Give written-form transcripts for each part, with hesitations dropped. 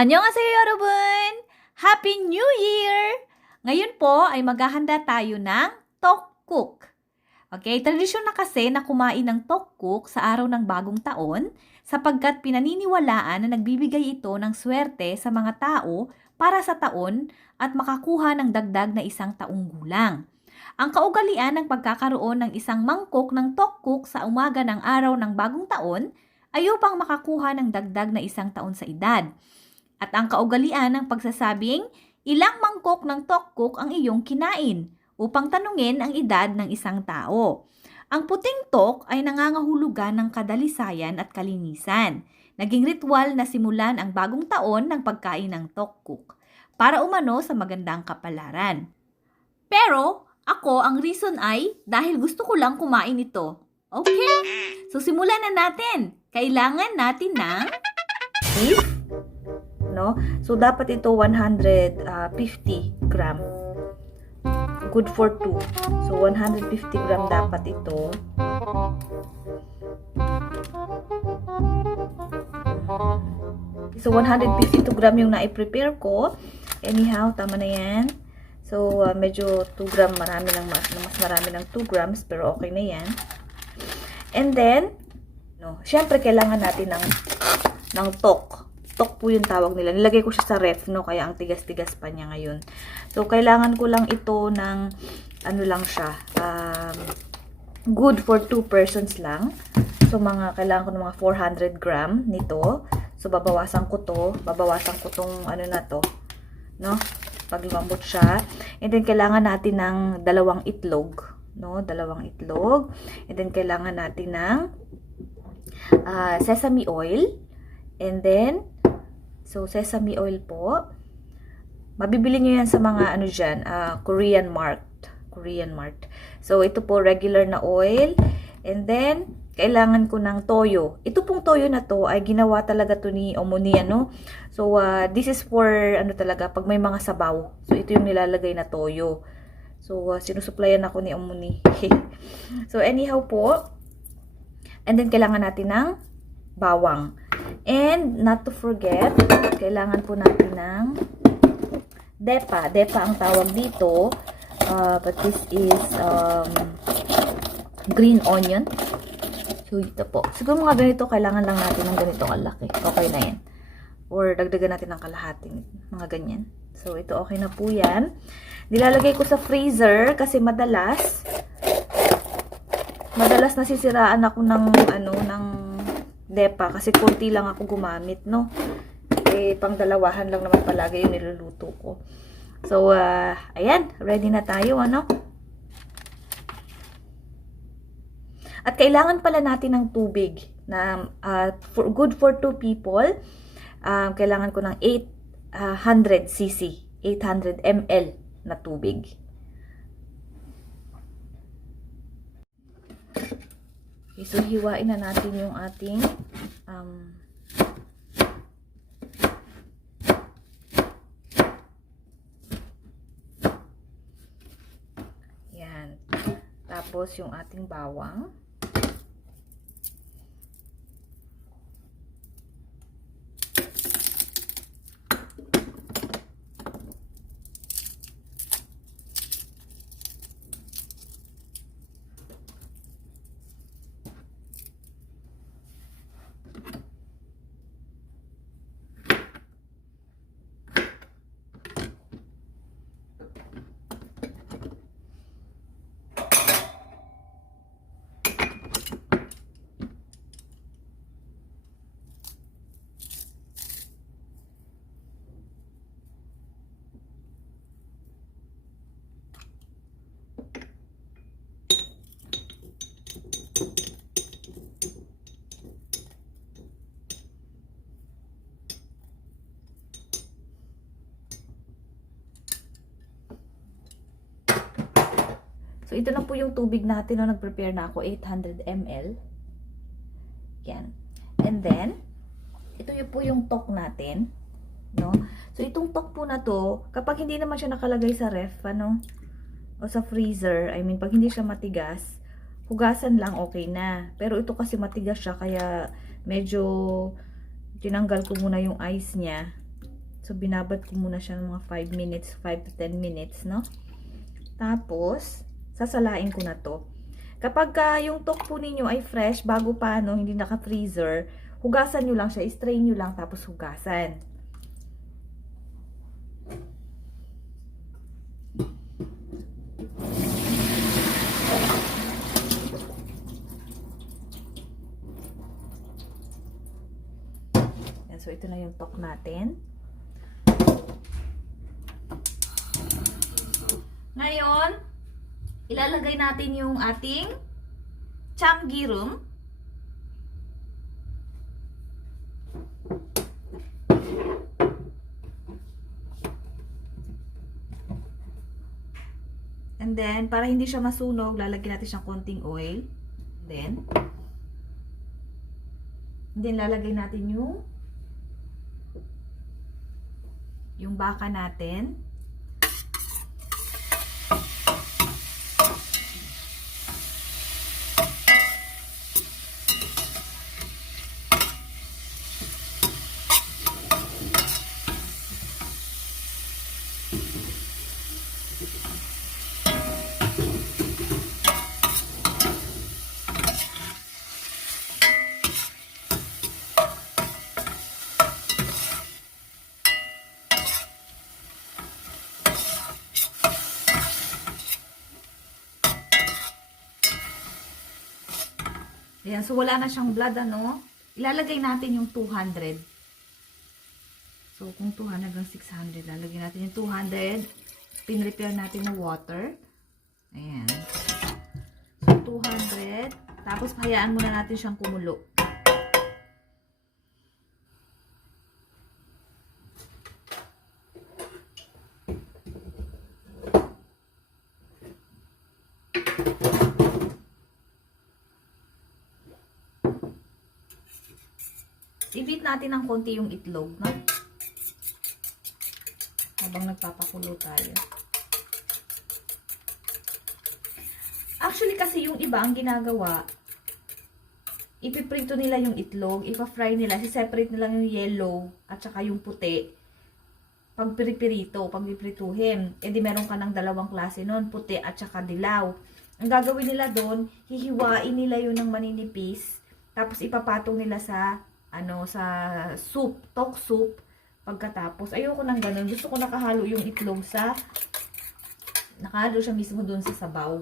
Annyeonghaseyo 여러분! Happy New Year! Ngayon po ay maghahanda tayo ng tteokguk. Okay, tradisyon na kasi na kumain ng tteokguk sa araw ng bagong taon sapagkat pinaniniwalaan na nagbibigay ito ng swerte sa mga tao para sa taon at makakuha ng dagdag na isang taong gulang. Ang kaugalian ng pagkakaroon ng isang mangkok ng tteokguk sa umaga ng araw ng bagong taon ay upang makakuha ng dagdag na isang taon sa edad. At ang kaugalian ng pagsasabing, ilang mangkok ng tteokguk ang iyong kinain upang tanungin ang edad ng isang tao. Ang puting tok ay nangangahulugan ng kadalisayan at kalinisan. Naging ritual na simulan ang bagong taon ng pagkain ng tteokguk para umano sa magandang kapalaran. Pero ako, ang reason ay dahil gusto ko lang kumain ito. Okay? So simulan na natin. Kailangan natin ng beef. No? So, dapat ito 150 gram. Good for 2. So, 150 gram dapat ito. So, 152 gram yung na-prepare ko. Anyhow, tama na yan. So, medyo 2 gram, mas marami ng 2 grams, pero okay na yan. And then, no, syempre, kailangan natin ng tok. Tok po yung tawag nila. Nilagay ko siya sa ref, no? Kaya ang tigas-tigas pa niya ngayon. So, kailangan ko lang ito ng, ano lang siya, good for 2 persons lang. So, kailangan ko ng mga 400 gram nito. So, babawasan ko tong, ano na to, no? Pag lumambot siya. And then, kailangan natin ng 2 itlog, no? 2 itlog. And then, kailangan natin ng sesame oil. And then, so, sesame oil po. Mabibili nyo yan sa mga, ano dyan, Korean Mart. So, ito po, regular na oil. And then, kailangan ko ng toyo. Ito pong toyo na to, ay ginawa talaga to ni Omoni, ano? So, this is for, ano talaga, pag may mga sabaw. So, ito yung nilalagay na toyo. So, sinusuplayan ako ni Omoni. So, anyhow po. And then, kailangan natin ng bawang. And, not to forget, kailangan po natin ng depa. Depa ang tawag dito. But this is green onion. So, ito po. Siguro mga ganito, kailangan lang natin ng ganito kalaki. Okay na yan. Or, dagdagan natin ng kalahating. Mga ganyan. So, ito okay na po yan. Nilalagay ko sa freezer kasi madalas nasisiraan ako ng, ng depa kasi konti lang ako gumamit, no? Eh, pang dalawahan lang naman palagi yung niluluto ko. So, ayan. Ready na tayo, ano? At kailangan pala natin ng tubig na good for 2 people. Kailangan ko ng 800 cc, 800 ml na tubig. Okay, so hiwain na natin yung ating yan. Tapos yung ating bawang. So, ito na po yung tubig natin, no? Nag-prepare na ako, 800 ml. Yan. And then, ito yung po yung tok natin, no? So, itong tok po na to, kapag hindi naman siya nakalagay sa ref, ano, o sa freezer, I mean, pag hindi siya matigas, hugasan lang, okay na. Pero ito kasi matigas siya, kaya medyo tinanggal ko muna yung ice niya. So, binabad ko muna siya ng mga 5 minutes, 5 to 10 minutes, no? Tapos, sasalain ko na to. Kapag yung tok po ninyo ay fresh, bago pa, no, hindi naka-freezer, hugasan nyo lang siya, strain nyo lang, tapos hugasan. Yan, so, ito na yung tok natin. Ngayon, ilalagay natin yung ating chamgirum. And then, para hindi siya masunog, lalagyan natin siyang konting oil. And then lalagay natin yung baka natin. Ayan, so wala na siyang blood, ano? Ilalagay natin yung 200. So, kung 200 hanggang 600, lalagyan natin yung 200. Pinrepair natin na water. Ayan. So, 200. Tapos, hayaan muna natin siyang kumulo. I-beat natin ng konti yung itlog, no? Habang nagpapakulo tayo. Actually, kasi yung iba ang ginagawa, ipiprito nila yung itlog, ipa-fry nila, si-separate nila yung yellow at saka yung puti. Pag piripirito, pag piprituhin, edi meron ka ng dalawang klase nun, puti at saka dilaw. Ang gagawin nila doon, hihiwain nila yun ng maninipis, tapos ipapatong nila sa soup, tok soup, pagkatapos. Ayoko nang ganun. Gusto ko nakahalo yung itlog nakahalo siya mismo dun sa sabaw.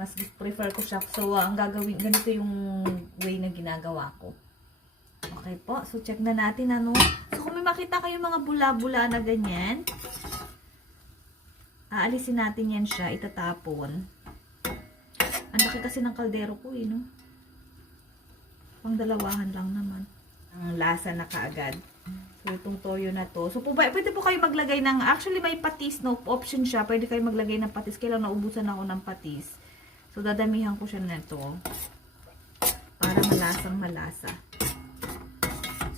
Mas prefer ko siya. So, ang gagawin, ganito yung way na ginagawa ko. Okay po. So, check na natin, ano. So, kung may makita kayo mga bula-bula na ganyan, aalisin natin yan siya, itatapon. Ang laki kasi ng kaldero ko, no. Pang dalawahan lang naman. Ang lasa na kaagad. So, itong toyo na to. So, pwede po kayo maglagay ng, actually may patis, no? Option siya. Pwede kayo maglagay ng patis. Kailan naubusan ako ng patis. So, dadamihan ko siya na to. Para malasang malasa.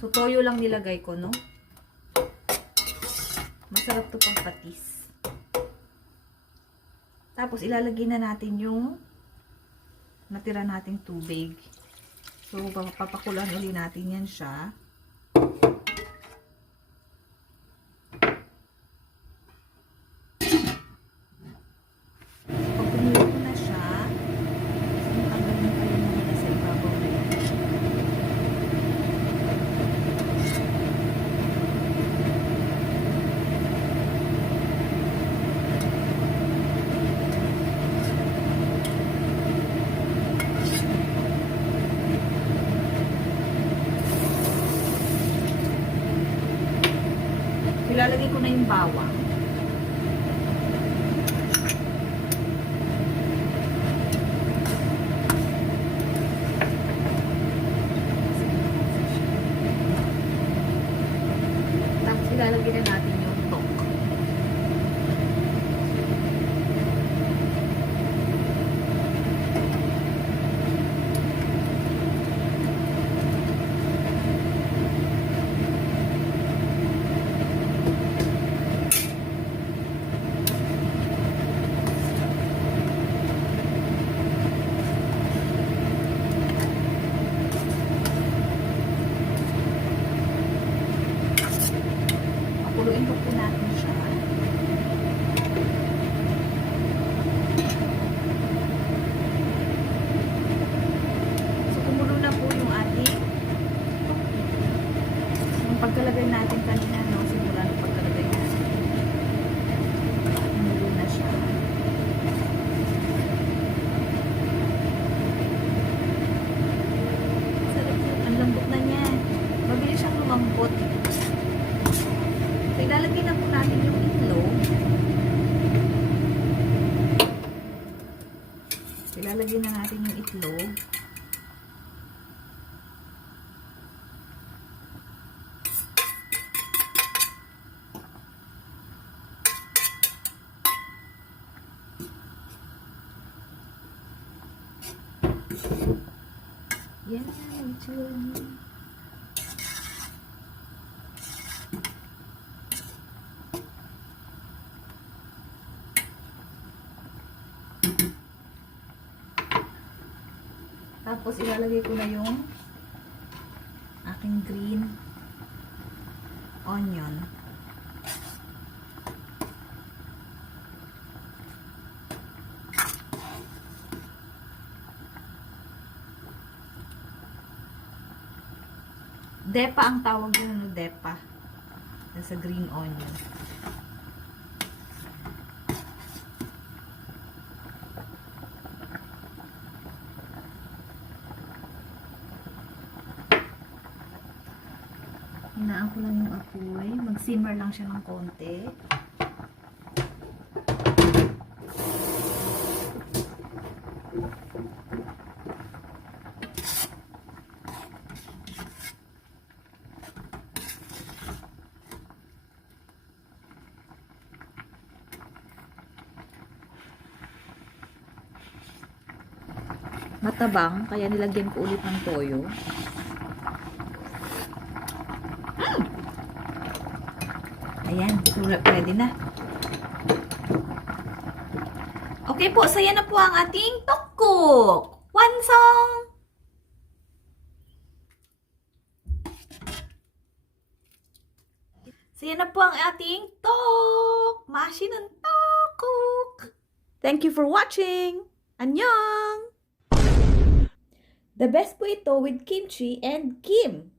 So, toyo lang nilagay ko, no? Masarap to pang patis. Tapos, ilalagay na natin yung natira nating tubig. So, papakulan ulit natin yan siya. Pag kumulo na siya, tanggalin pa yung mga nasa ibabaw na yan. Ilalagay ko na yung bawang. Tapos ilalagay na natin yung tok. lumambot. So, ilalagay na po natin yung itlog. Ilalagay na natin yung itlog. Yan, itsura niya. Tapos ilalagay ko na yung aking green onion. Depa ang tawag yun, depa. Sa green onion. Hinaan ko lang yung apoy. Mag-simmer lang siya ng konti. Matabang, kaya nilagyan ko ulit ng toyo. Ayan, pwede na. Okay po, so yan na po ang ating tteokguk. Wansong! So yan na po ang ating mashinun tteokguk. Thank you for watching! Annyeong! The best po ito with kimchi and kim.